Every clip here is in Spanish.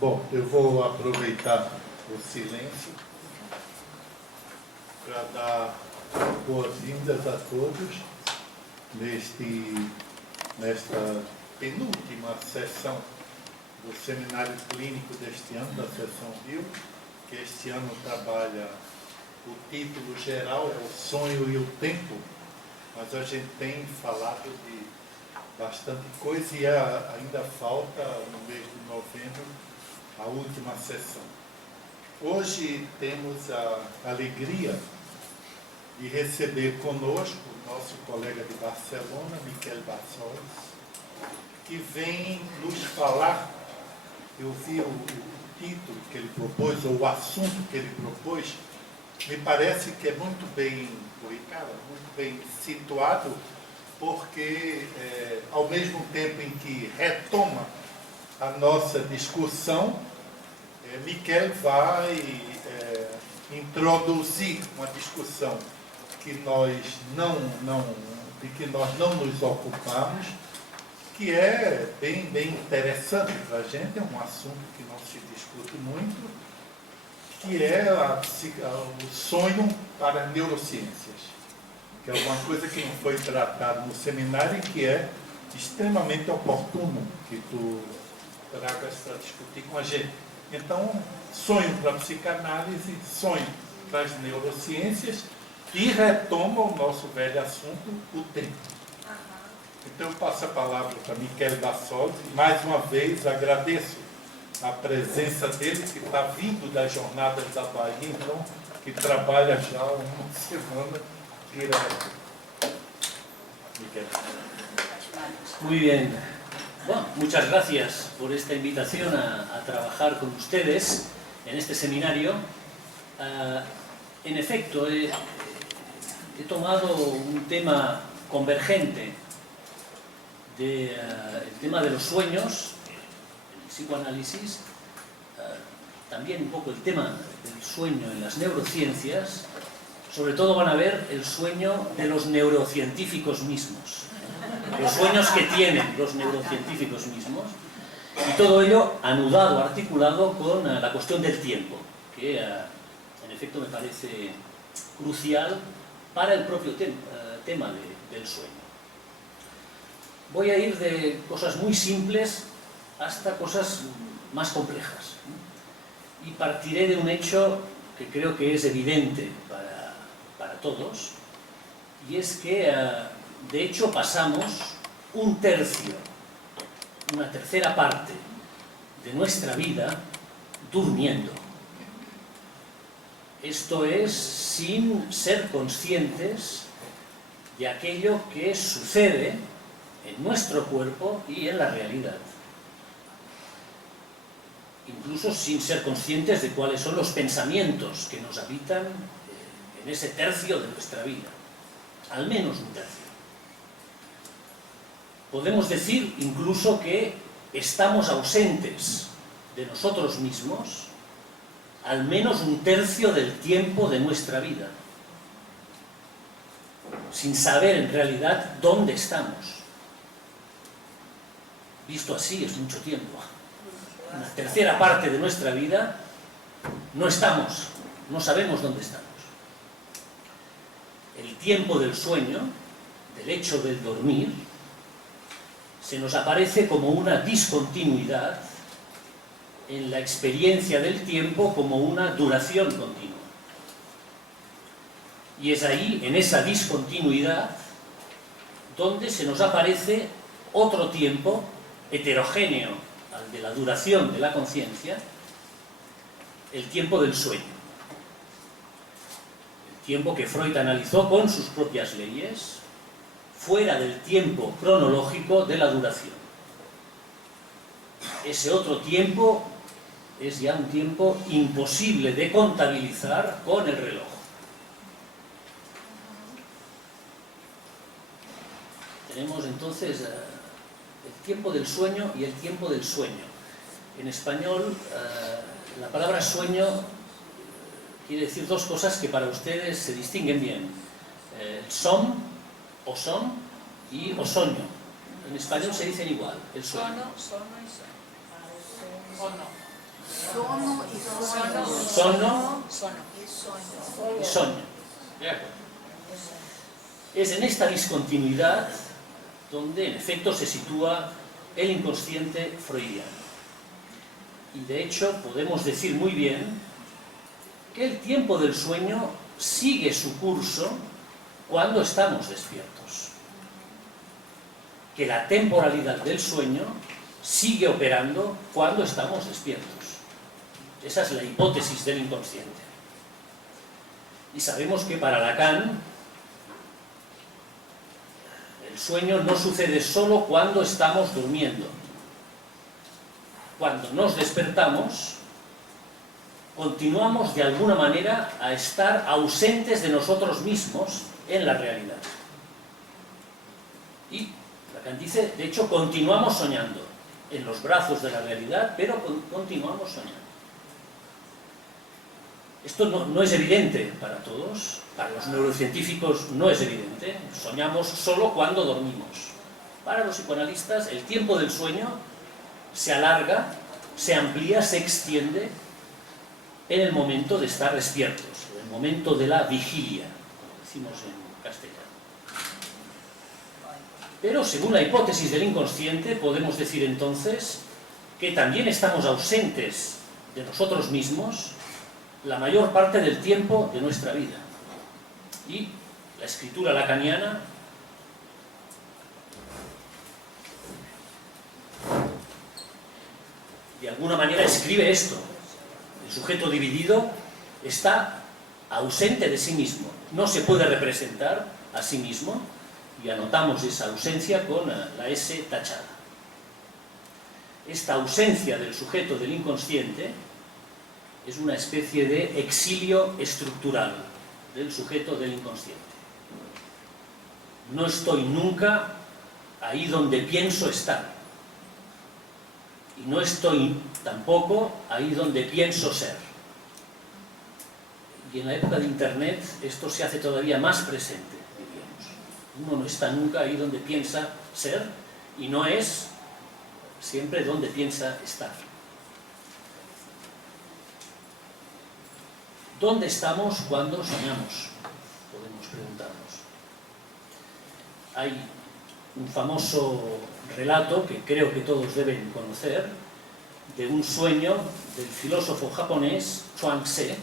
Bom, eu vou aproveitar o silêncio para dar boas-vindas a todos nesta penúltima sessão do Seminário Clínico deste ano, da Seção Rio, que este ano trabalha, o título geral é O Sonho e o Tempo, mas a gente tem falado de bastante coisa e ainda falta, no mês de novembro, a última sessão. Hoje temos a alegria de receber conosco o nosso colega de Barcelona, Miquel Bassols, que vem nos falar. Eu vi o título que ele propôs, ou o assunto que ele propôs, me parece que é muito bem publicado, muito bem situado, porque ao mesmo tempo em que retoma a nossa discussão, Miquel vai introduzir uma discussão que nós não nos ocupamos, que é bem interessante para a gente, é um assunto que não se discute muito, que é o sonho para as neurociências, que é uma coisa que não foi tratada no seminário e que é extremamente oportuno que tu tragas para discutir com a gente. Então, sonho para a psicanálise, sonho para as neurociências e retoma o nosso velho assunto, o tempo. Então, eu passo a palavra para Miquel Bassols. Mais uma vez, agradeço a presença dele, que está vindo das Jornadas da Bahia, então, que trabalha já uma semana direto. Miquel. Muy bien. Bueno, muchas gracias por esta invitación a trabajar con ustedes en este seminario. En efecto, he tomado un tema convergente el tema de los sueños, el psicoanálisis, también un poco el tema del sueño en las neurociencias. Sobre todo van a ver el sueño de los neurocientíficos mismos, los sueños que tienen los neurocientíficos mismos, y todo ello anudado, articulado con la cuestión del tiempo, que en efecto me parece crucial para el propio tema del sueño. Voy a ir de cosas muy simples hasta cosas más complejas, y partiré de un hecho que creo que es evidente para todos, y es que de hecho pasamos un tercio, una tercera parte de nuestra vida durmiendo. Esto es sin ser conscientes de aquello que sucede en nuestro cuerpo y en la realidad. Incluso sin ser conscientes de cuáles son los pensamientos que nos habitan en ese tercio de nuestra vida. Al menos un tercio. Podemos decir incluso que estamos ausentes de nosotros mismos al menos un tercio del tiempo de nuestra vida, sin saber en realidad dónde estamos. Visto así es mucho tiempo. Una tercera parte de nuestra vida no estamos, no sabemos dónde estamos. El tiempo del sueño, del hecho del dormir, se nos aparece como una discontinuidad en la experiencia del tiempo, como una duración continua. Y es ahí, en esa discontinuidad, donde se nos aparece otro tiempo heterogéneo al de la duración de la conciencia, el tiempo del sueño. El tiempo que Freud analizó con sus propias leyes, fuera del tiempo cronológico de la duración. Ese otro tiempo es ya un tiempo imposible de contabilizar con el reloj. Tenemos entonces el tiempo del sueño y el tiempo del sueño. En español, la palabra sueño quiere decir dos cosas que para ustedes se distinguen bien. El son, o son, y o soño. En español se dicen igual, el sueño. Sono y sueño. O no. Sono y sueño. Sono Y y sueño. ¿De acuerdo? Es en esta discontinuidad donde en efecto se sitúa el inconsciente freudiano. Y de hecho podemos decir muy bien que el tiempo del sueño sigue su curso cuando estamos despiertos. Que la temporalidad del sueño sigue operando cuando estamos despiertos. Esa es la hipótesis del inconsciente. Y sabemos que para Lacan el sueño no sucede solo cuando estamos durmiendo. Cuando nos despertamos, continuamos de alguna manera a estar ausentes de nosotros mismos en la realidad. Y Lacan dice, de hecho, continuamos soñando en los brazos de la realidad, pero continuamos soñando. Esto no es evidente para todos, para los neurocientíficos no es evidente, soñamos solo cuando dormimos. Para los psicoanalistas el tiempo del sueño se alarga, se amplía, se extiende en el momento de estar despiertos, en el momento de la vigilia, como decimos en castellano. Pero según la hipótesis del inconsciente podemos decir entonces que también estamos ausentes de nosotros mismos la mayor parte del tiempo de nuestra vida. Y la escritura lacaniana de alguna manera escribe esto. El sujeto dividido está ausente de sí mismo, no se puede representar a sí mismo, y anotamos esa ausencia con la S tachada. Esta ausencia del sujeto del inconsciente es una especie de exilio estructural del sujeto del inconsciente. No estoy nunca ahí donde pienso estar. Y no estoy tampoco ahí donde pienso ser. Y en la época de Internet esto se hace todavía más presente, diríamos. Uno no está nunca ahí donde piensa ser y no es siempre donde piensa estar. ¿Dónde estamos cuando soñamos? Podemos preguntarnos. Hay un famoso relato que creo que todos deben conocer, de un sueño del filósofo japonés Chuang-Tzu, el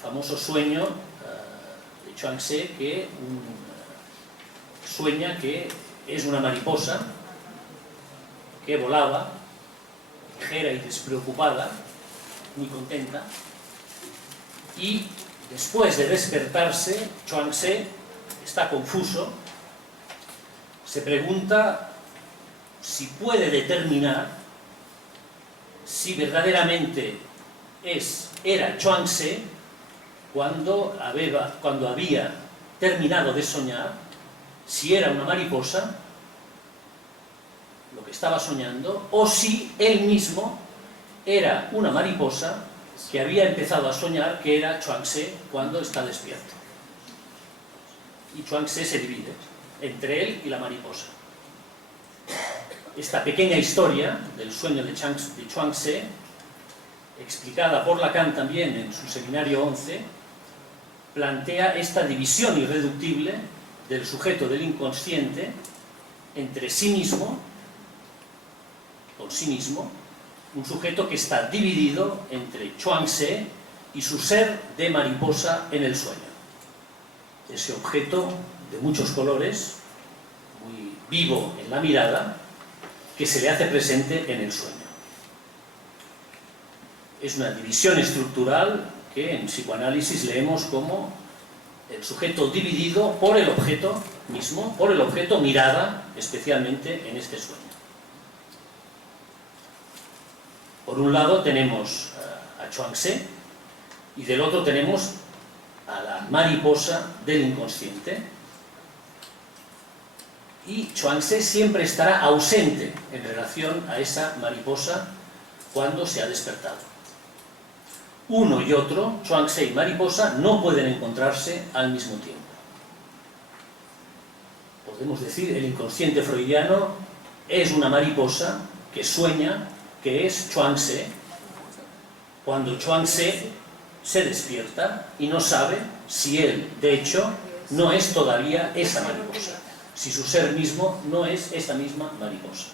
famoso sueño de Chuang-Tzu que sueña que es una mariposa que volaba, ligera y despreocupada, muy contenta, y después de despertarse, Chuang-Tzu está confuso, se pregunta si puede determinar si verdaderamente era Chuang-Tzu cuando había terminado de soñar, si era una mariposa, lo que estaba soñando, o si él mismo era una mariposa que había empezado a soñar que era Chuang-Tzu cuando está despierto. Y Chuang-Tzu se divide entre él y la mariposa. Esta pequeña historia del sueño de Chuang-Tzu, explicada por Lacan también en su seminario 11, plantea esta división irreductible del sujeto del inconsciente entre sí mismo, con sí mismo, un sujeto que está dividido entre Chuang-Tzu y su ser de mariposa en el sueño. Ese objeto de muchos colores, muy vivo en la mirada, que se le hace presente en el sueño. Es una división estructural que en psicoanálisis leemos como el sujeto dividido por el objeto mismo, por el objeto mirada, especialmente en este sueño. Por un lado tenemos a Chuang-Tzu y del otro tenemos a la mariposa del inconsciente. Y Chuang-Tzu siempre estará ausente en relación a esa mariposa cuando se ha despertado. Uno y otro, Chuang-Tzu y mariposa, no pueden encontrarse al mismo tiempo. Podemos decir, el inconsciente freudiano es una mariposa que sueña que es Chuang-Tze, cuando Chuang-Tze se despierta y no sabe si él, de hecho, no es todavía esa mariposa, si su ser mismo no es esa misma mariposa.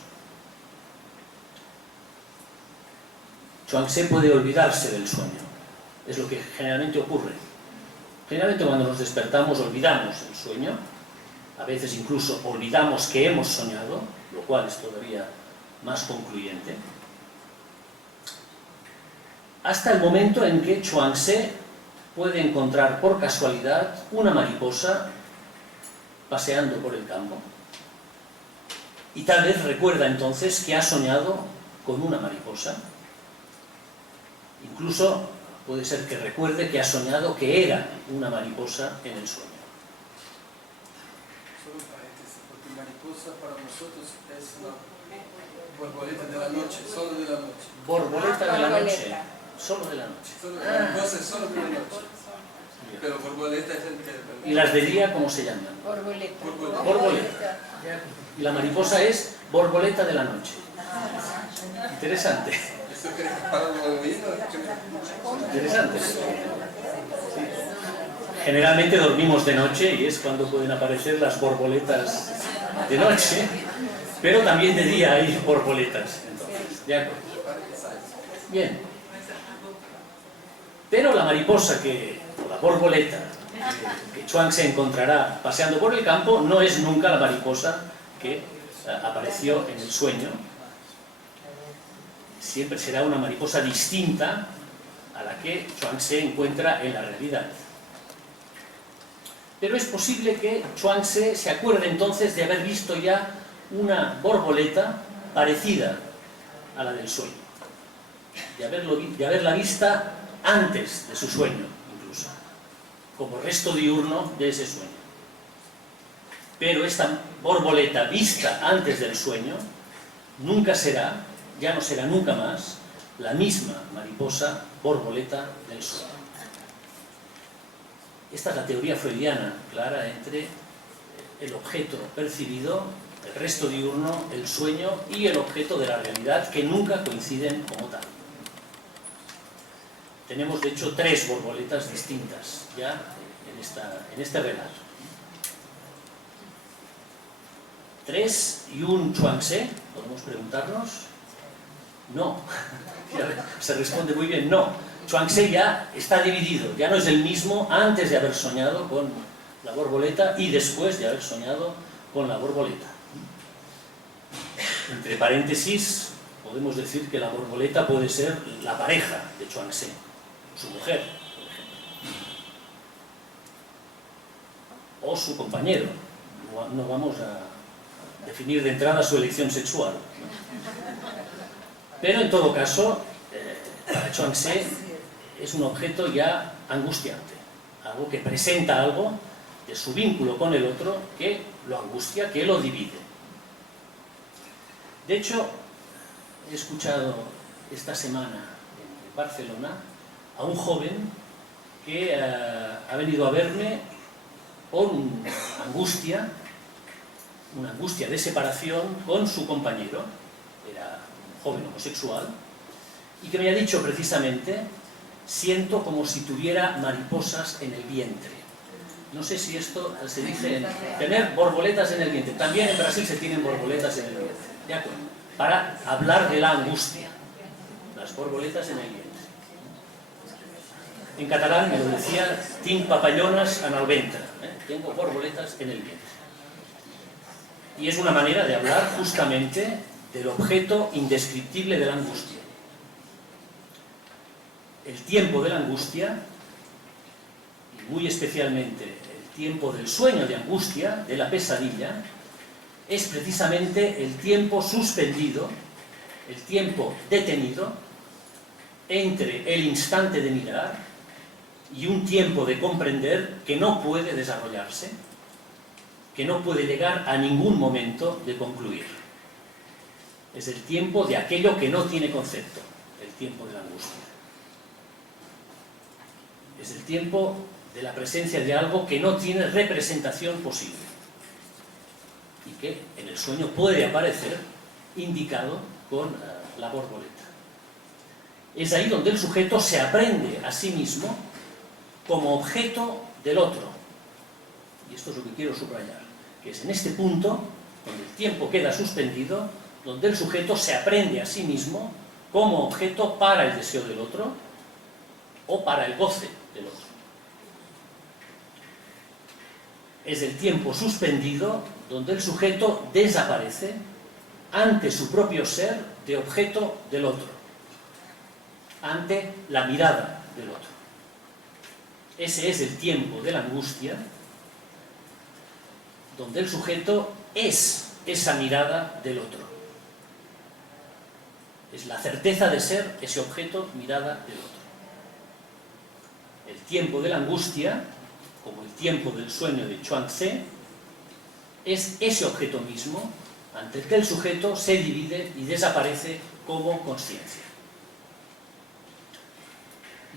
Chuang-Tze puede olvidarse del sueño, es lo que generalmente ocurre. Generalmente cuando nos despertamos olvidamos el sueño, a veces incluso olvidamos que hemos soñado, lo cual es todavía más concluyente, hasta el momento en que Chuang-Tze puede encontrar por casualidad una mariposa paseando por el campo y tal vez recuerda entonces que ha soñado con una mariposa. Incluso puede ser que recuerde que ha soñado que era una mariposa en el sueño. Solo un paréntesis, porque mariposa para nosotros es una borboleta de la noche, solo de la noche. Borboleta de la noche, solo de la noche. Solo de la mariposa es solo de la noche. Pero borboleta es el que... ¿Y las de día cómo se llaman? Borboleta. Borboleta. Y la mariposa es borboleta de la noche. Interesante. ¿Eso crees que para los oídos? Interesante. Sí. Generalmente dormimos de noche y es cuando pueden aparecer las borboletas de noche, pero también de día hay borboletas. Entonces, ¿de acuerdo? Bien. Pero la mariposa o la borboleta que Chuang-Tze encontrará paseando por el campo no es nunca la mariposa que apareció en el sueño. Siempre será una mariposa distinta a la que Chuang-Tze encuentra en la realidad. Pero es posible que Chuang-Tze se acuerde entonces de haber visto ya una borboleta parecida a la del sueño, de haberla vista antes de su sueño, incluso, como resto diurno de ese sueño. Pero esta borboleta vista antes del sueño nunca será, ya no será nunca más, la misma mariposa borboleta del sueño. Esta es la teoría freudiana clara entre el objeto percibido, el resto diurno, el sueño y el objeto de la realidad, que nunca coinciden como tal. Tenemos de hecho 3 borboletas distintas ya en este relato. 3 y un Chuang-Tze, podemos preguntarnos. No, se responde muy bien, no. Chuang-Tze ya está dividido, ya no es el mismo antes de haber soñado con la borboleta y después de haber soñado con la borboleta. Entre paréntesis, podemos decir que la borboleta puede ser la pareja de Chuang-Tze, su mujer, por ejemplo, o su compañero. No vamos a definir de entrada su elección sexual. Pero en todo caso, para Chuang-Tze es un objeto ya angustiante, algo que presenta algo de su vínculo con el otro que lo angustia, que lo divide. De hecho, he escuchado esta semana en Barcelona a un joven que ha venido a verme por una angustia de separación con su compañero, era un joven homosexual, y que me ha dicho precisamente: siento como si tuviera mariposas en el vientre. No sé si esto se dice tener borboletas en el vientre. También en Brasil se tienen borboletas en el vientre. ¿De acuerdo? Para hablar de la angustia. Las borboletas en el vientre. En catalán me lo decía: tinc papallones en el ventre. Tengo borboletas en el vientre. Y es una manera de hablar justamente del objeto indescriptible de la angustia. El tiempo de la angustia, y muy especialmente el tiempo del sueño de angustia, de la pesadilla, es precisamente el tiempo suspendido, el tiempo detenido entre el instante de mirar y un tiempo de comprender que no puede desarrollarse, que no puede llegar a ningún momento de concluir. Es el tiempo de aquello que no tiene concepto, el tiempo de la angustia. Es el tiempo de la presencia de algo que no tiene representación posible y que en el sueño puede aparecer indicado con la borboleta. Es ahí donde el sujeto se aprende a sí mismo como objeto del otro. Y esto es lo que quiero subrayar, que es en este punto, donde el tiempo queda suspendido, donde el sujeto se aprende a sí mismo como objeto para el deseo del otro o para el goce del otro. Es el tiempo suspendido donde el sujeto desaparece ante su propio ser de objeto del otro, ante la mirada del otro. Ese es el tiempo de la angustia, donde el sujeto es esa mirada del otro. Es la certeza de ser ese objeto, mirada del otro. El tiempo de la angustia, como el tiempo del sueño de Chuang Tze, es ese objeto mismo ante el que el sujeto se divide y desaparece como consciencia.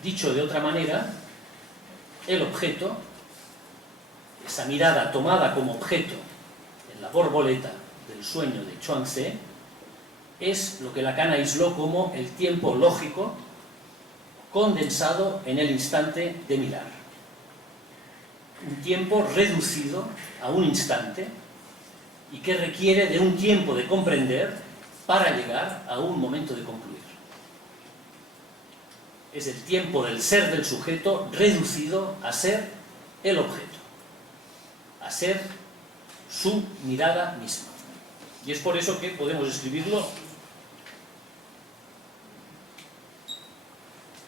Dicho de otra manera, el objeto, esa mirada tomada como objeto en la borboleta del sueño de Chuang Tze, es lo que Lacan aisló como el tiempo lógico condensado en el instante de mirar. Un tiempo reducido a un instante y que requiere de un tiempo de comprender para llegar a un momento de concluir. Es el tiempo del ser del sujeto reducido a ser el objeto, a ser su mirada misma. Y es por eso que podemos escribirlo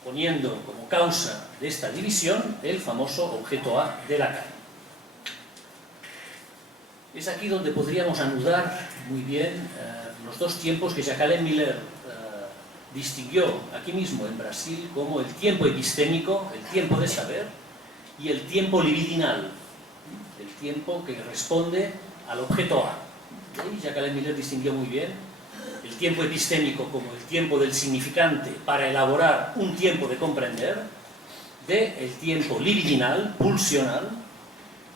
poniendo como causa de esta división el famoso objeto A de Lacan. Es aquí donde podríamos anudar muy bien los dos tiempos que Jacques Miller distinguió aquí mismo en Brasil como el tiempo epistémico, el tiempo de saber, y el tiempo libidinal, el tiempo que responde al objeto A. Y Jacques Miller distinguió muy bien el tiempo epistémico como el tiempo del significante para elaborar un tiempo de comprender, del tiempo libidinal, pulsional,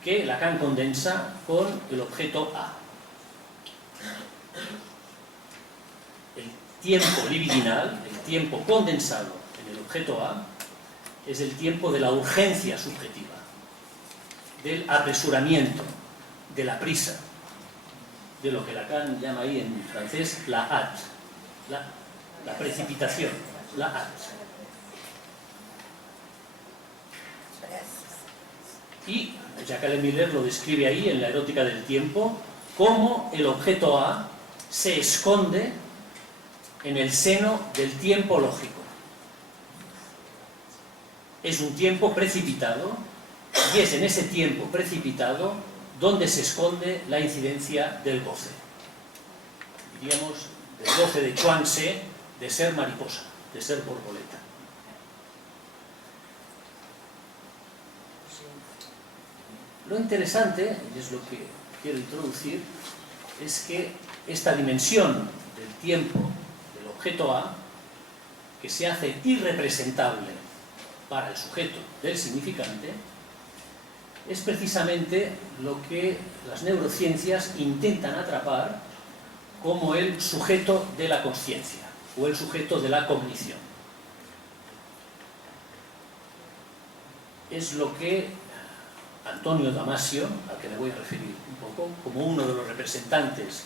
que Lacan condensa con el objeto A. El tiempo libidinal, el tiempo condensado en el objeto A, es el tiempo de la urgencia subjetiva, del apresuramiento, de la prisa, de lo que Lacan llama ahí en francés la hâte, la precipitación, la hâte. Y Jacques Miller lo describe ahí en La erótica del tiempo como el objeto A se esconde en el seno del tiempo lógico. Es un tiempo precipitado y es en ese tiempo precipitado donde se esconde la incidencia del goce. Diríamos, del goce de Chuang Tze de ser mariposa, de ser borboleta. Lo interesante, y es lo que quiero introducir, es que esta dimensión del tiempo del objeto A, que se hace irrepresentable para el sujeto del significante, es precisamente lo que las neurociencias intentan atrapar como el sujeto de la consciencia o el sujeto de la cognición. Es lo que Antonio Damasio, al que me voy a referir un poco, como uno de los representantes,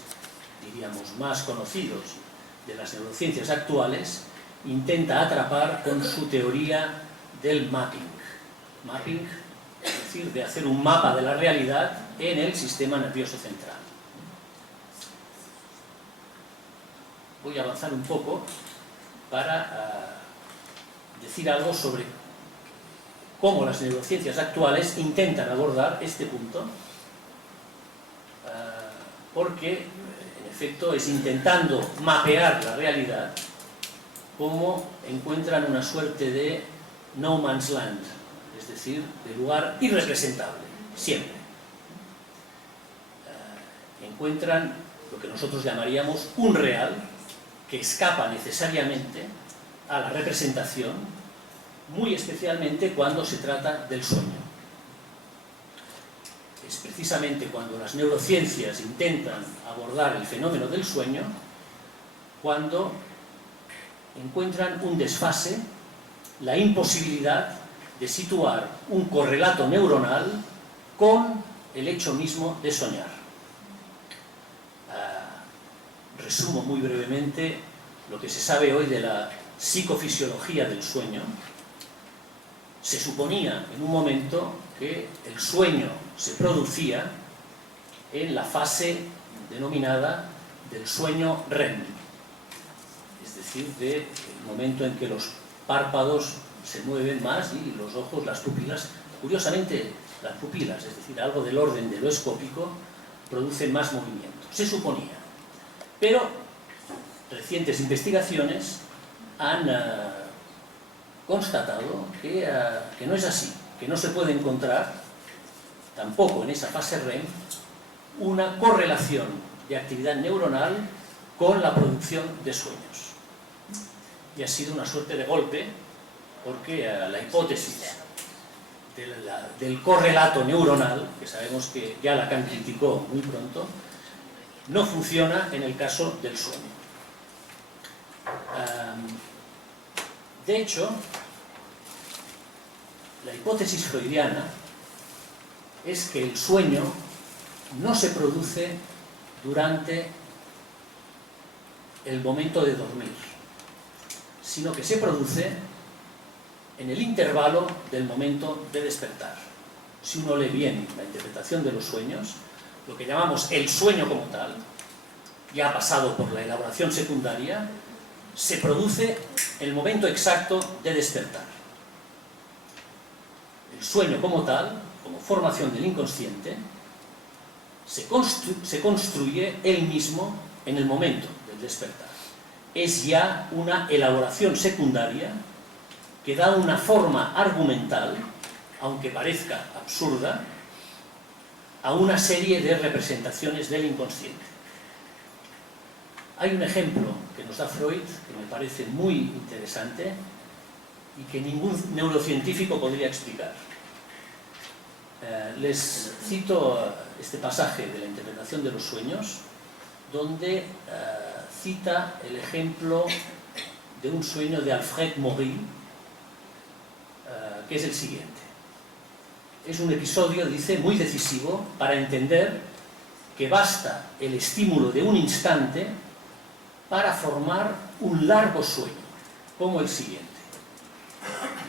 diríamos, más conocidos de las neurociencias actuales, intenta atrapar con su teoría del mapping. Mapping, es decir, de hacer un mapa de la realidad en el sistema nervioso central. Voy a avanzar un poco para decir algo sobre cómo las neurociencias actuales intentan abordar este punto, porque en efecto es intentando mapear la realidad cómo encuentran una suerte de no man's land, es decir, de lugar irrepresentable, siempre. Encuentran lo que nosotros llamaríamos un real que escapa necesariamente a la representación, muy especialmente cuando se trata del sueño. Es precisamente cuando las neurociencias intentan abordar el fenómeno del sueño cuando encuentran un desfase, la imposibilidad de situar un correlato neuronal con el hecho mismo de soñar. Resumo muy brevemente lo que se sabe hoy de la psicofisiología del sueño. Se suponía en un momento que el sueño se producía en la fase denominada del sueño REM, es decir, del momento en que los párpados se mueven más y los ojos, las pupilas, curiosamente las pupilas, es decir, algo del orden de lo escópico, producen más movimiento. Se suponía. Pero recientes investigaciones han constatado que no es así, que no se puede encontrar, tampoco en esa fase REM, una correlación de actividad neuronal con la producción de sueños. Y ha sido una suerte de golpe, porque la hipótesis del correlato neuronal, que sabemos que ya Lacan criticó muy pronto, no funciona en el caso del sueño. De hecho, la hipótesis freudiana es que el sueño no se produce durante el momento de dormir, sino que se produce en el intervalo del momento de despertar. Si uno lee bien la interpretación de los sueños, lo que llamamos el sueño como tal, ya ha pasado por la elaboración secundaria, se produce el momento exacto de despertar. El sueño como tal, como formación del inconsciente, se construye él mismo en el momento del despertar. Es ya una elaboración secundaria que da una forma argumental, aunque parezca absurda, a una serie de representaciones del inconsciente. Hay un ejemplo que nos da Freud, que me parece muy interesante y que ningún neurocientífico podría explicar. Les cito este pasaje de la interpretación de los sueños, donde cita el ejemplo de un sueño de Alfred Maury, que es el siguiente. Es un episodio, dice, muy decisivo para entender que basta el estímulo de un instante para formar un largo sueño, como el siguiente.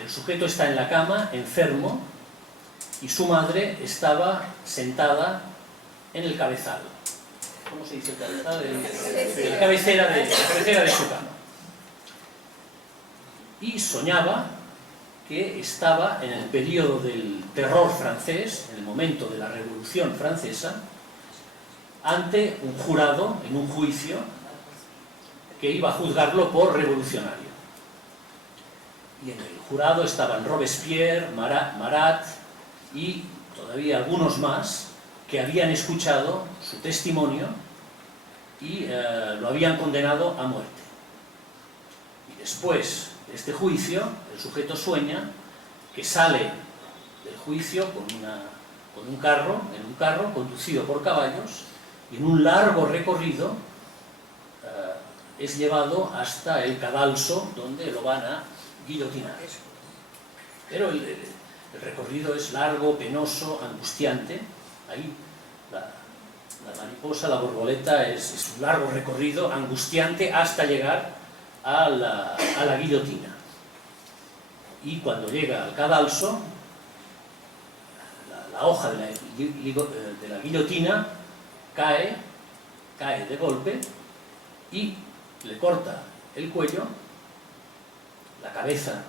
El sujeto está en la cama, enfermo, y su madre estaba sentada en el cabezal. ¿Cómo se dice el cabezal? La cabecera de su cama. Y soñaba que estaba en el periodo del terror francés, en el momento de la Revolución Francesa, ante un jurado, en un juicio, que iba a juzgarlo por revolucionario. Y en el jurado estaban Robespierre, Marat y todavía algunos más que habían escuchado su testimonio y lo habían condenado a muerte. Y después de este juicio, el sujeto sueña que sale del juicio con un carro conducido por caballos, y en un largo recorrido es llevado hasta el cadalso, donde lo van a guillotinar. Pero el recorrido es largo, penoso, angustiante. Ahí la mariposa, la borboleta, es un largo recorrido, angustiante, hasta llegar a la guillotina. Y cuando llega al cadalso, la hoja de la guillotina cae de golpe y le corta el cuello, la cabeza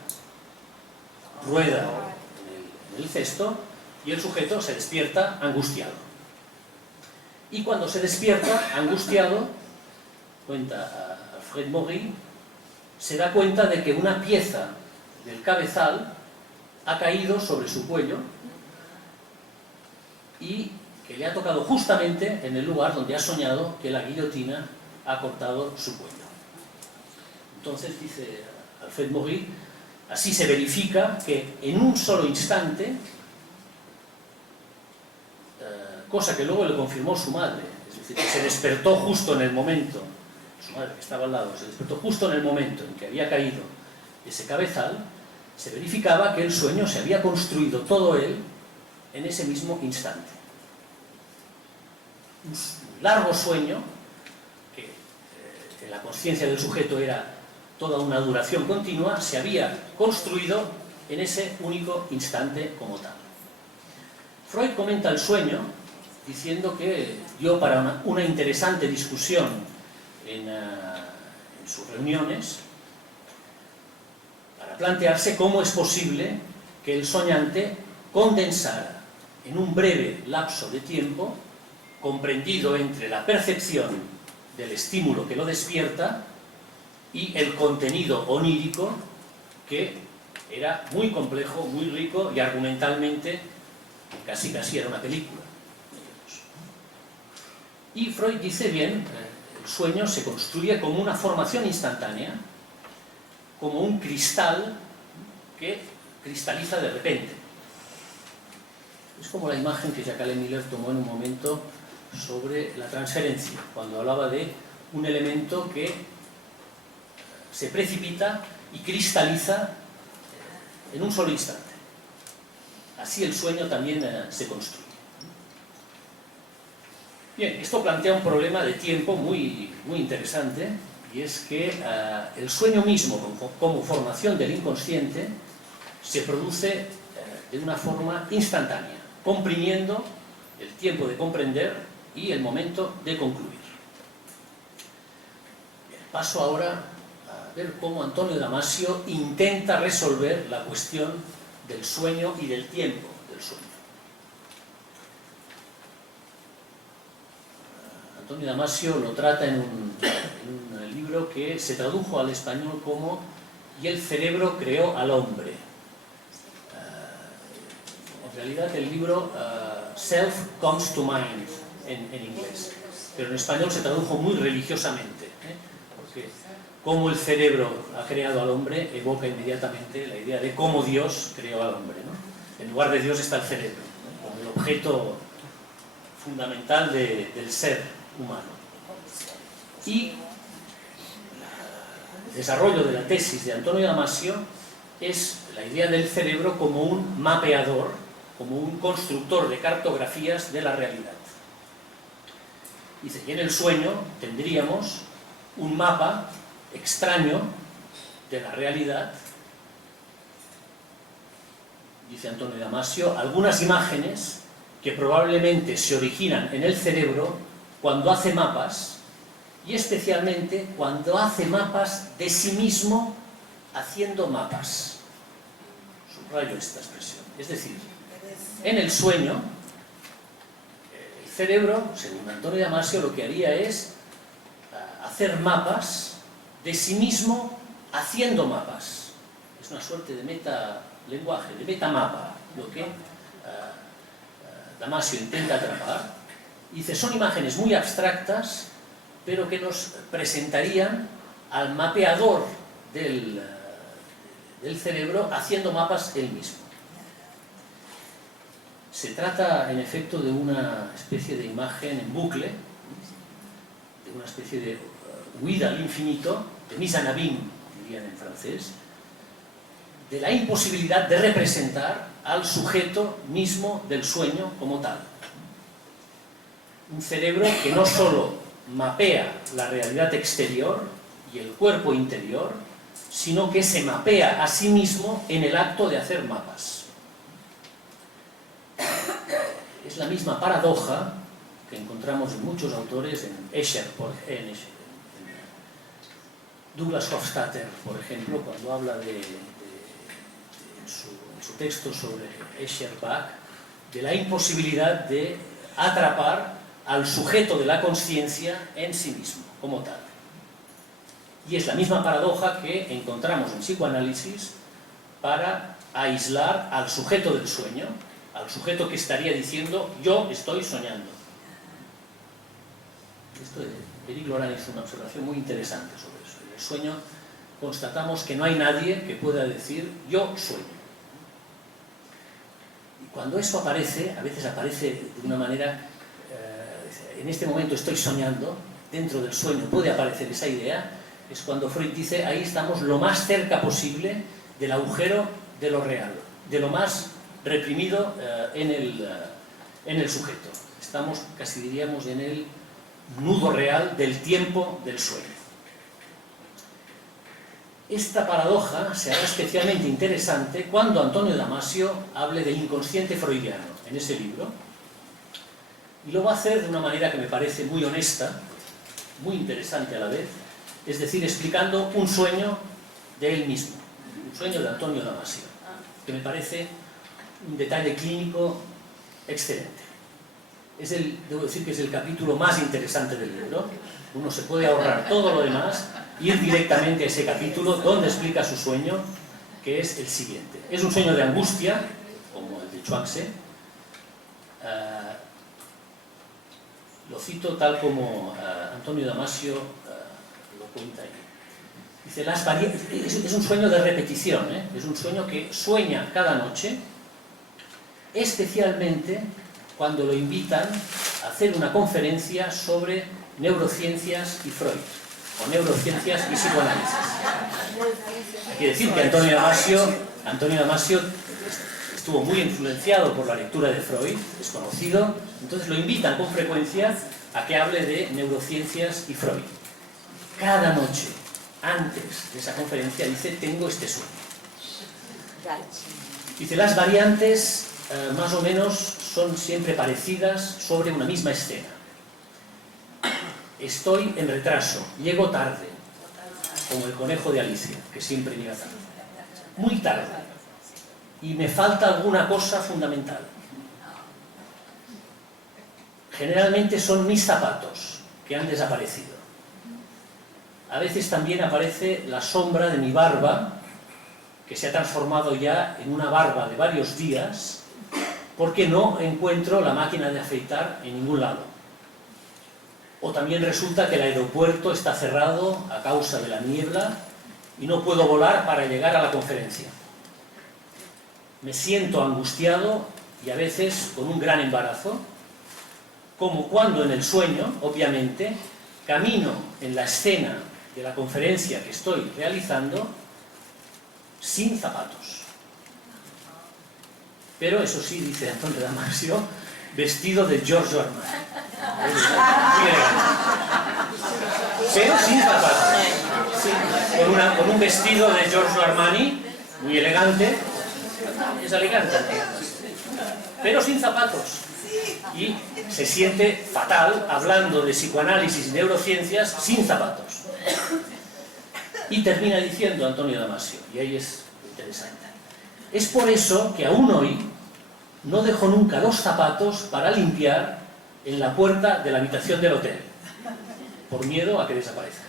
rueda en el cesto y el sujeto se despierta angustiado. Y cuando se despierta angustiado, cuenta Alfred Maury, se da cuenta de que una pieza del cabezal ha caído sobre su cuello y que le ha tocado justamente en el lugar donde ha soñado que la guillotina ha cortado su cuello. Entonces, dice Alfred Maury, así se verifica que en un solo instante, cosa que luego le confirmó su madre, es decir, que se despertó justo en el momento su madre que estaba al lado, se despertó justo en el momento en que había caído ese cabezal, se verificaba que el sueño se había construido todo él en ese mismo instante. Un largo sueño, que en la conciencia del sujeto era toda una duración continua, se había construido en ese único instante como tal. Freud comenta el sueño diciendo que dio para una interesante discusión en sus reuniones para plantearse cómo es posible que el soñante condensara en un breve lapso de tiempo, comprendido entre la percepción del estímulo que lo despierta y el contenido onírico, que era muy complejo, muy rico y argumentalmente casi era una película. Y Freud dice bien, el sueño se construye como una formación instantánea, como un cristal que cristaliza de repente. Es como la imagen que Jacques Miller tomó en un momento sobre la transferencia, cuando hablaba de un elemento que se precipita y cristaliza en un solo instante. Así el sueño también se construye. Bien, esto plantea un problema de tiempo muy interesante, y es que el sueño mismo, como formación del inconsciente, se produce de una forma instantánea, comprimiendo el tiempo de comprender y el momento de concluir. Bien, paso ahora a ver cómo Antonio Damasio intenta resolver la cuestión del sueño y del tiempo del sueño. Antonio Damasio lo trata en un libro que se tradujo al español como "Y el cerebro creó al hombre". En realidad el libro Self Comes to Mind en inglés, pero en español se tradujo muy religiosamente, porque cómo el cerebro ha creado al hombre evoca inmediatamente la idea de cómo Dios creó al hombre, ¿no? En lugar de Dios está el cerebro, ¿no?, como el objeto fundamental del ser humano. Y el desarrollo de la tesis de Antonio Damasio es la idea del cerebro como un mapeador, como un constructor de cartografías de la realidad. Dice que en el sueño tendríamos un mapa extraño de la realidad. Dice Antonio Damasio, algunas imágenes que probablemente se originan en el cerebro cuando hace mapas, y especialmente cuando hace mapas de sí mismo haciendo mapas. Subrayo esta expresión. Es decir, en el sueño, el cerebro, según Antonio Damasio, lo que haría es hacer mapas de sí mismo haciendo mapas. Es una suerte de metalenguaje, de metamapa, lo que Damasio intenta atrapar. Dice, son imágenes muy abstractas, pero que nos presentarían al mapeador del cerebro haciendo mapas él mismo. Se trata, en efecto, de una especie de imagen en bucle, de una especie de huida al infinito, de mise en abîme, dirían en francés, de la imposibilidad de representar al sujeto mismo del sueño como tal. Un cerebro que no solo mapea la realidad exterior y el cuerpo interior, sino que se mapea a sí mismo en el acto de hacer mapas. Es la misma paradoja que encontramos en muchos autores, en Escher, en Douglas Hofstadter, por ejemplo, cuando habla en su texto sobre Escher-Bach, de la imposibilidad de atrapar al sujeto de la consciencia en sí mismo, como tal. Y es la misma paradoja que encontramos en psicoanálisis para aislar al sujeto del sueño, al sujeto que estaría diciendo, yo estoy soñando. Éric Laurent hizo una observación muy interesante sobre eso. En el sueño constatamos que no hay nadie que pueda decir, yo sueño. Y cuando eso aparece, a veces aparece de una manera, en este momento estoy soñando, dentro del sueño puede aparecer esa idea, es cuando Freud dice, ahí estamos lo más cerca posible del agujero de lo real, de lo más reprimido en el sujeto. Estamos, casi diríamos, en el nudo real del tiempo del sueño. Esta paradoja se hará especialmente interesante cuando Antonio Damasio hable del inconsciente freudiano en ese libro, y lo va a hacer de una manera que me parece muy honesta, muy interesante a la vez, es decir, explicando un sueño de él mismo, un sueño de Antonio Damasio, que me parece un detalle clínico excelente. Debo decir que es el capítulo más interesante del libro. Uno se puede ahorrar todo lo demás, ir directamente a ese capítulo donde explica su sueño, que es el siguiente. Es un sueño de angustia, como el de Chuang-Tzu. Lo cito tal como Antonio Damasio lo cuenta ahí. Dice, es un sueño de repetición, es un sueño que sueña cada noche, especialmente cuando lo invitan a hacer una conferencia sobre neurociencias y Freud, o neurociencias y psicoanálisis. Hay que decir que Antonio Damasio estuvo muy influenciado por la lectura de Freud, es conocido, entonces lo invitan con frecuencia a que hable de neurociencias y Freud. Cada noche, antes de esa conferencia, dice, tengo este sueño. Dice, las variantes más o menos son siempre parecidas sobre una misma escena. Estoy en retraso, llego tarde, como el conejo de Alicia, que siempre llega tarde. Muy tarde. Y me falta alguna cosa fundamental. Generalmente son mis zapatos, que han desaparecido. A veces también aparece la sombra de mi barba, que se ha transformado ya en una barba de varios días, porque no encuentro la máquina de afeitar en ningún lado. O también resulta que el aeropuerto está cerrado a causa de la niebla y no puedo volar para llegar a la conferencia. Me siento angustiado y a veces con un gran embarazo, como cuando en el sueño, obviamente, camino en la escena de la conferencia que estoy realizando sin zapatos. Pero eso sí, dice Antonio Damasio, vestido de Giorgio Armani. Muy elegante. Pero sin zapatos. Sí, con un vestido de Giorgio Armani, muy elegante. Es elegante. Pero sin zapatos. Y se siente fatal hablando de psicoanálisis y neurociencias sin zapatos. Y termina diciendo Antonio Damasio, y ahí es interesante. Es por eso que aún hoy no dejo nunca los zapatos para limpiar en la puerta de la habitación del hotel, por miedo a que desaparezcan.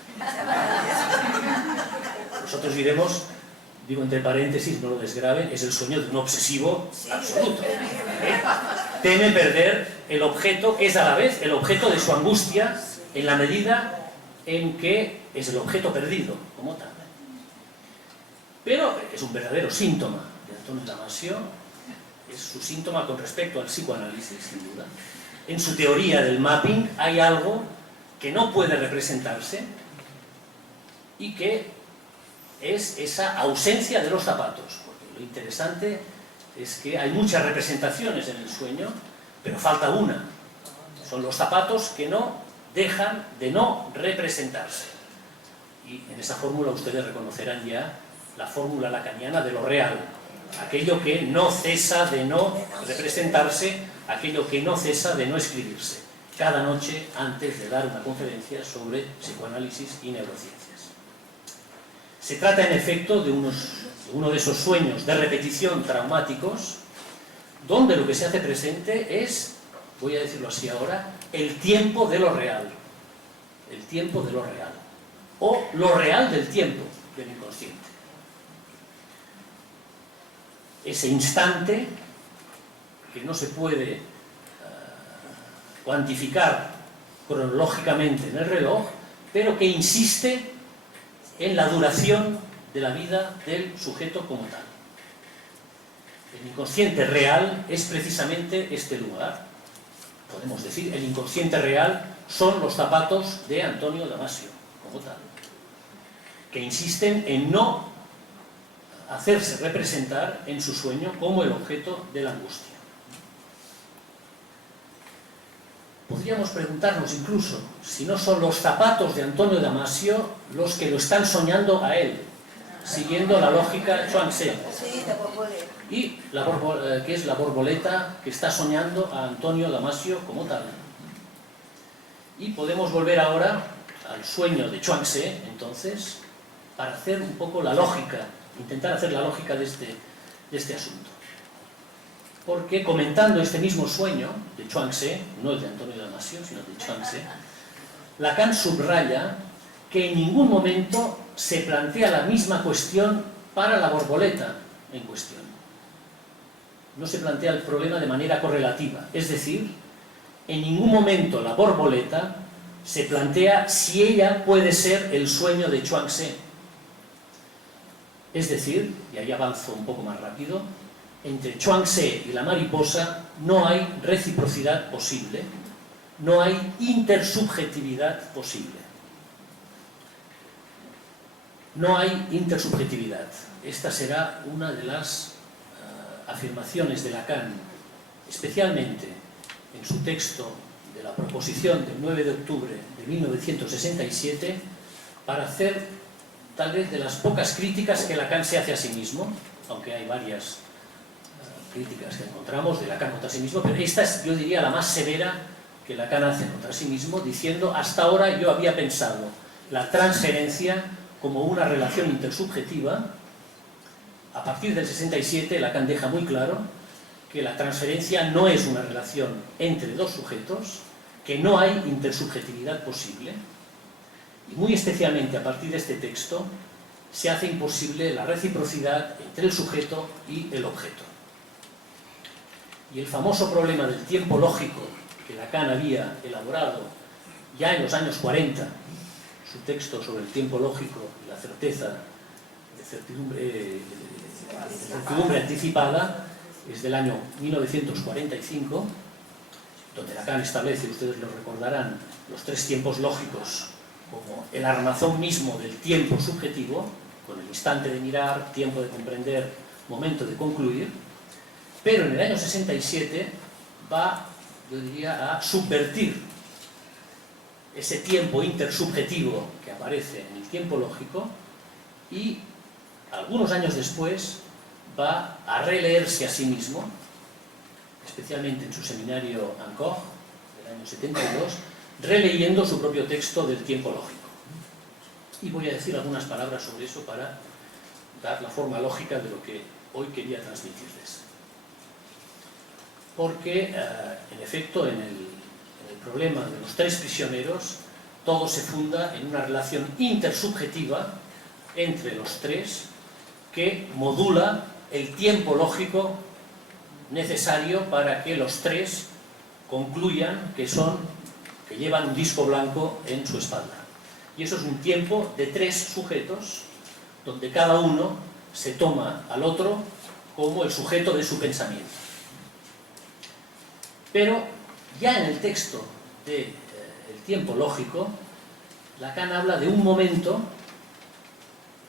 Nosotros diremos, digo entre paréntesis, no lo desgraven, es el sueño de un obsesivo absoluto. Teme perder el objeto que es a la vez el objeto de su angustia en la medida en que es el objeto perdido, como tal. Pero es un verdadero síntoma de Antonio Damasio, es su síntoma con respecto al psicoanálisis, sin duda. En su teoría del mapping hay algo que no puede representarse y que es esa ausencia de los zapatos. Porque lo interesante es que hay muchas representaciones en el sueño, pero falta una. Son los zapatos que no dejan de no representarse. Y en esa fórmula ustedes reconocerán ya la fórmula lacaniana de lo real. Aquello que no cesa de no representarse, aquello que no cesa de no escribirse, cada noche antes de dar una conferencia sobre psicoanálisis y neurociencias. Se trata en efecto de uno de esos sueños de repetición traumáticos, donde lo que se hace presente es, voy a decirlo así ahora, el tiempo de lo real. El tiempo de lo real. O lo real del tiempo del inconsciente. Ese instante que no se puede cuantificar cronológicamente en el reloj, pero que insiste en la duración de la vida del sujeto como tal. El inconsciente real es precisamente este lugar, podemos decir, el inconsciente real son los zapatos de Antonio Damasio, como tal, que insisten en no hacerse representar en su sueño como el objeto de la angustia. Podríamos preguntarnos incluso si no son los zapatos de Antonio Damasio los que lo están soñando a él, siguiendo la lógica Chuang-Tzu. Sí, de borboleta. Y que es la borboleta que está soñando a Antonio Damasio como tal. Y podemos volver ahora al sueño de Chuang-Tzu, entonces, para hacer un poco la lógica, intentar hacer la lógica de este asunto. Porque comentando este mismo sueño de Chuang-Tzu, no el de Antonio Damasio, sino de Chuang-Tzu, Lacan subraya que en ningún momento se plantea la misma cuestión para la borboleta en cuestión. No se plantea el problema de manera correlativa, es decir, en ningún momento la borboleta se plantea si ella puede ser el sueño de Chuang-Tzu. Es decir, y ahí avanzo un poco más rápido, entre Chuang-Tzu y la mariposa no hay reciprocidad posible, no hay intersubjetividad posible. No hay intersubjetividad. Esta será una de las afirmaciones de Lacan, especialmente en su texto de la proposición del 9 de octubre de 1967, para hacer tal vez de las pocas críticas que Lacan se hace a sí mismo, aunque hay varias críticas que encontramos de Lacan contra sí mismo, pero esta es, yo diría, la más severa que Lacan hace contra sí mismo, diciendo: hasta ahora yo había pensado la transferencia como una relación intersubjetiva. A partir del 67, Lacan deja muy claro que la transferencia no es una relación entre dos sujetos, que no hay intersubjetividad posible, y muy especialmente a partir de este texto se hace imposible la reciprocidad entre el sujeto y el objeto. Y el famoso problema del tiempo lógico que Lacan había elaborado ya en los años 40, su texto sobre el tiempo lógico y la certeza de certidumbre anticipada, es del año 1945, donde Lacan establece, ustedes lo recordarán, los tres tiempos lógicos como el armazón mismo del tiempo subjetivo, con el instante de mirar, tiempo de comprender, momento de concluir. Pero en el año 67 va, yo diría, a subvertir ese tiempo intersubjetivo que aparece en el tiempo lógico, y algunos años después va a releerse a sí mismo, especialmente en su seminario Encore del año 72, releyendo su propio texto del tiempo lógico. Y voy a decir algunas palabras sobre eso para dar la forma lógica de lo que hoy quería transmitirles. Porque, en efecto, en el problema de los tres prisioneros, todo se funda en una relación intersubjetiva entre los tres que modula el tiempo lógico necesario para que los tres concluyan que llevan un disco blanco en su espalda. Y eso es un tiempo de tres sujetos, donde cada uno se toma al otro como el sujeto de su pensamiento. Pero ya en el texto del tiempo lógico, Lacan habla de un momento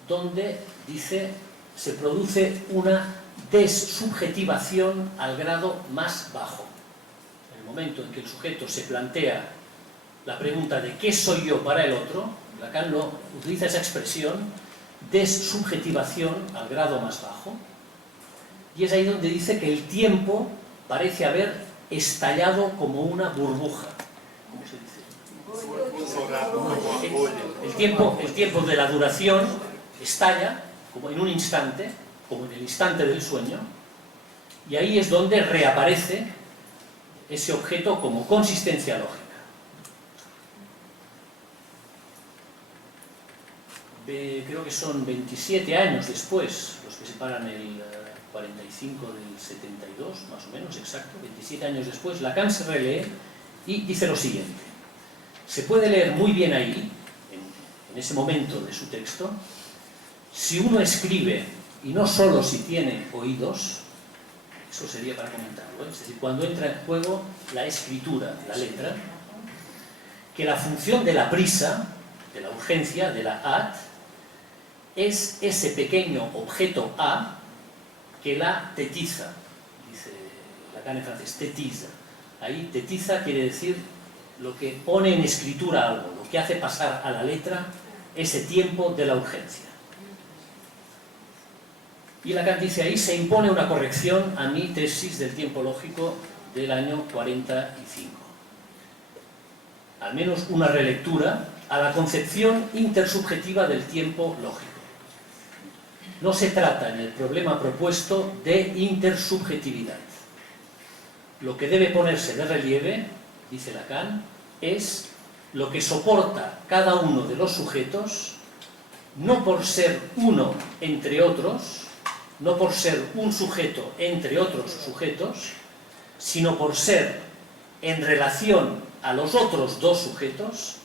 donde, dice, se produce una dessubjetivación al grado más bajo. En el momento en que el sujeto se plantea la pregunta de ¿qué soy yo para el otro?, Lacan utiliza esa expresión, dessubjetivación al grado más bajo, y es ahí donde dice que el tiempo parece haber estallado como una burbuja. ¿Cómo se dice? El tiempo de la duración estalla como en un instante, como en el instante del sueño, y ahí es donde reaparece ese objeto como consistencia lógica. Creo que son 27 años después, los que separan el 45 del 72, más o menos, exacto, 27 años después, Lacan se relee y dice lo siguiente. Se puede leer muy bien ahí, en ese momento de su texto: si uno escribe, y no solo si tiene oídos, Eso sería para comentarlo, ¿eh? Es decir, cuando entra en juego la escritura, la letra, que la función de la prisa, de la urgencia, de la hâte, es ese pequeño objeto A que la tétiza, dice Lacan en francés, tétise. Ahí tétiza quiere decir lo que pone en escritura algo, lo que hace pasar a la letra ese tiempo de la urgencia. Y Lacan dice ahí, se impone una corrección a mi tesis del tiempo lógico del año 45. Al menos una relectura a la concepción intersubjetiva del tiempo lógico. No se trata en el problema propuesto de intersubjetividad. Lo que debe ponerse de relieve, dice Lacan, es lo que soporta cada uno de los sujetos, no por ser uno entre otros, no por ser un sujeto entre otros sujetos, sino por ser, en relación a los otros dos sujetos,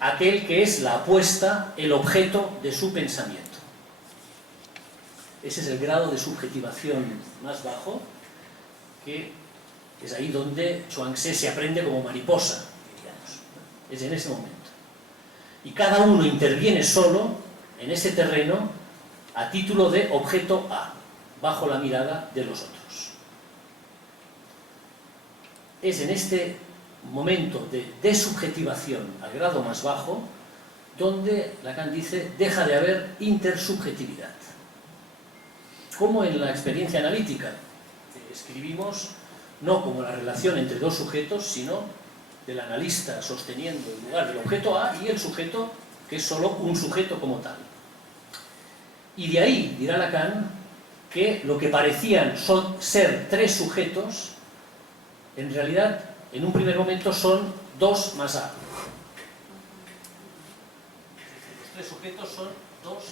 aquel que es la apuesta, el objeto de su pensamiento. Ese es el grado de subjetivación más bajo, que es ahí donde Chuang-Tzu se aprende como mariposa, diríamos. Es en ese momento. Y cada uno interviene solo en ese terreno a título de objeto A, bajo la mirada de los otros. Es en este momento de desubjetivación al grado más bajo donde Lacan dice deja de haber intersubjetividad. Como en la experiencia analítica, que escribimos no como la relación entre dos sujetos, sino del analista sosteniendo el lugar del objeto A y el sujeto que es solo un sujeto como tal. Y de ahí, dirá Lacan, que lo que parecían ser tres sujetos, en realidad, en un primer momento son dos más A. Los tres sujetos son dos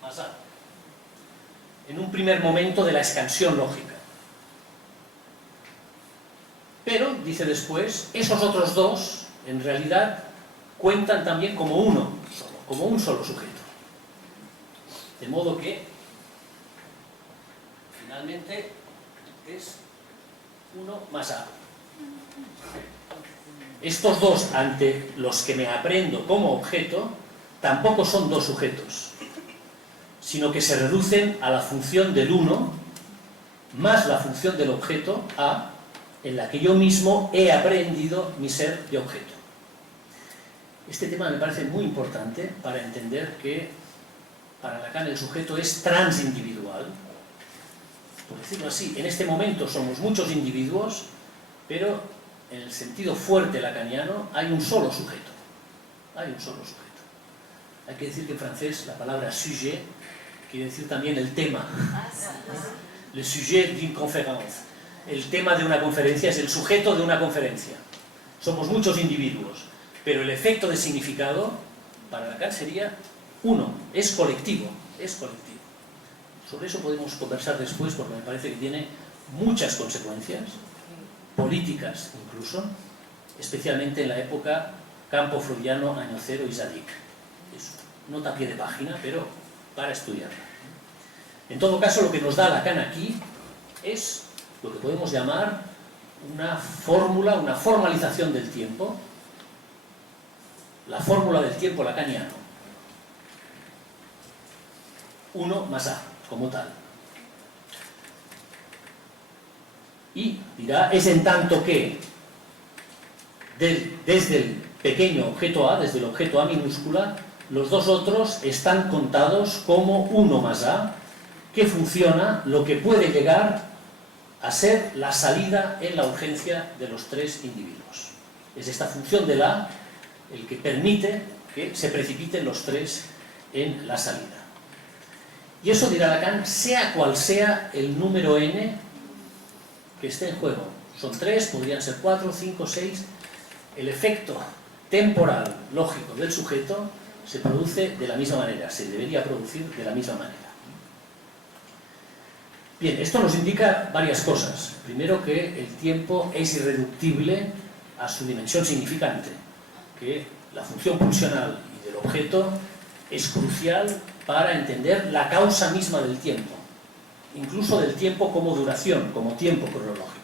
más A. En un primer momento de la expansión lógica. Pero, dice después, esos otros dos, en realidad, cuentan también como uno solo, como un solo sujeto. De modo que, finalmente, es uno más A. Estos dos, ante los que me aprendo como objeto, tampoco son dos sujetos, sino que se reducen a la función del uno más la función del objeto A, en la que yo mismo he aprendido mi ser de objeto. Este tema me parece muy importante para entender que para Lacan el sujeto es transindividual. Por decirlo así, en este momento somos muchos individuos, pero en el sentido fuerte lacaniano hay un solo sujeto. Hay un solo sujeto. Hay que decir que en francés la palabra sujet quiere decir también el tema. Le sujet d'une conférence. El tema de una conferencia es el sujeto de una conferencia. Somos muchos individuos, pero el efecto de significado para Lacan sería uno, es colectivo, es colectivo. Sobre eso podemos conversar después porque me parece que tiene muchas consecuencias, políticas incluso, especialmente en la época campo freudiano, año cero y Zadig. Es nota a pie de página, pero para estudiarla. En todo caso, lo que nos da Lacan aquí es lo que podemos llamar una fórmula, una formalización del tiempo, la fórmula del tiempo lacaniano. 1 más A, como tal. Y dirá, es en tanto que desde el pequeño objeto A, desde el objeto A minúscula, los dos otros están contados como 1 más A, que funciona lo que puede llegar a ser la salida en la urgencia de los tres individuos. Es esta función del A el que permite que se precipiten los tres en la salida. Y eso, dirá Lacan, sea cual sea el número n que esté en juego. Son 3, podrían ser 4, 5, 6. El efecto temporal, lógico del sujeto se produce de la misma manera, se debería producir de la misma manera. Bien, esto nos indica varias cosas. Primero, que el tiempo es irreductible a su dimensión significante, que la función pulsional y del objeto es crucial para entender la causa misma del tiempo. incluso del tiempo como duración, como tiempo cronológico.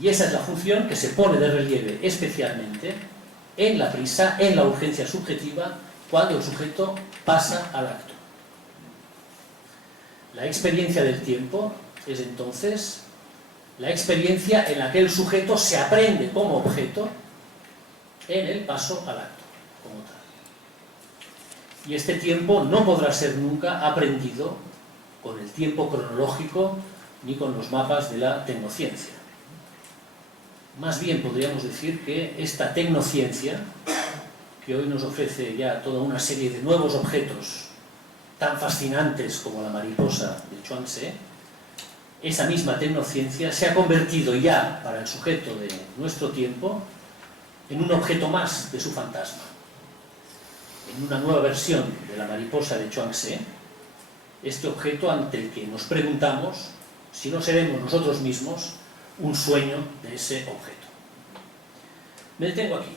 Y esa es la función que se pone de relieve especialmente en la prisa, en la urgencia subjetiva, cuando el sujeto pasa al acto. La experiencia del tiempo es entonces la experiencia en la que el sujeto se aprende como objeto en el paso al acto, como tal. Y este tiempo no podrá ser nunca aprendido con el tiempo cronológico ni con los mapas de la tecnociencia. Más bien podríamos decir que esta tecnociencia, que hoy nos ofrece ya toda una serie de nuevos objetos tan fascinantes como la mariposa de Chuang-Tze, esa misma tecnociencia se ha convertido ya para el sujeto de nuestro tiempo en un objeto más de su fantasma, en una nueva versión de la mariposa de Chuang-Tze, este objeto ante el que nos preguntamos si no seremos nosotros mismos un sueño de ese objeto. Me detengo aquí.